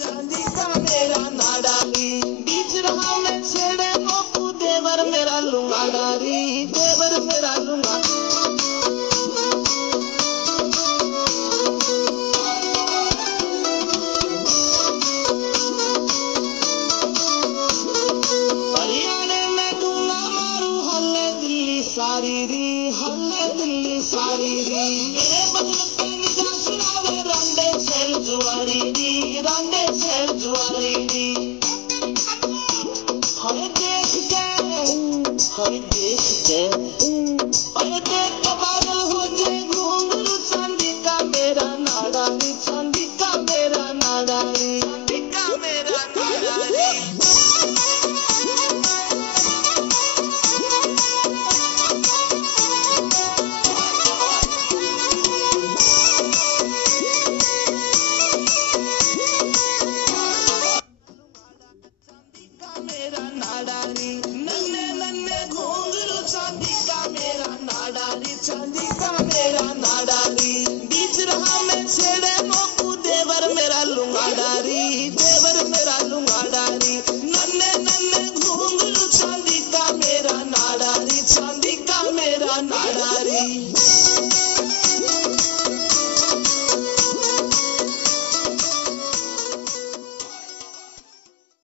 चांदी का मेरा नाडारी बीच रहा मैं छेड़े मोकू देवर मेरा लूंगा डारी देवर मेरा लूंगा हरियाणे में दूंगा मारू हल्ले दिल्ली सारी री मेरे बदल पे निजा सुनावे रांडे शेर जुआरी दी हर देख के हर देख के पागल हो जाए घूंघरू चांदी का मेरा नाडारी चांदी का मेरा नाडारी चांदी का मेरा नाडारी मेरा नाडारी नन्हे नन्हे घुंघरू चांदी का मेरा नाडारी चांदी का मेरा नाडारी बीच रहा मैं छेड़े मोकू देवर मेरा लूंगा डारी देवर मेरा लूंगा डारी नन्हे नन्हे घुंघरू चांदी का मेरा नाडारी चांदी का मेरा नाडारी